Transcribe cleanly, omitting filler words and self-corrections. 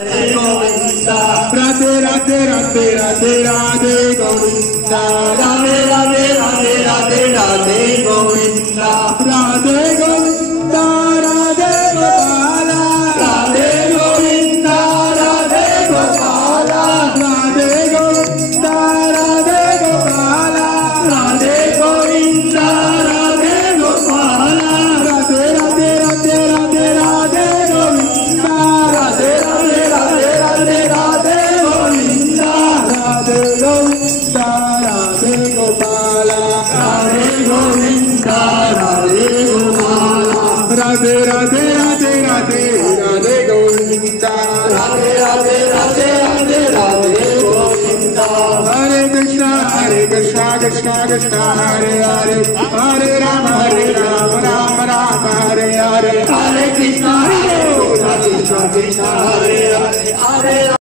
Radhe Radhe Radhe Radhe Radhe Govinda. Radhe Radhe Radhe Radhe Radhe Govinda. Radhe Govinda Radhe Gopala. Radhe Govinda Radhe Gopala. Radhe Govinda Radhe Gopala. Radhe Govinda Radhe Gopala. Radhe Radhe Radhe Radhe Radhe Govinda. Radhe Radhe Radhe Radhe Radhe Govinda. Radhe Govinda Radhe Gopala. Radhe Govinda Radhe Gopala. Radhe Radhe Radhe Radhe Radhe Govinda. Radhe Radhe Radhe Radhe Radhe Govinda. Hare Krishna Krishna Krishna Hare Hare Hare Rama Rama Rama Hare Hare. Hare Krishna Krishna Krishna Hare Hare Hare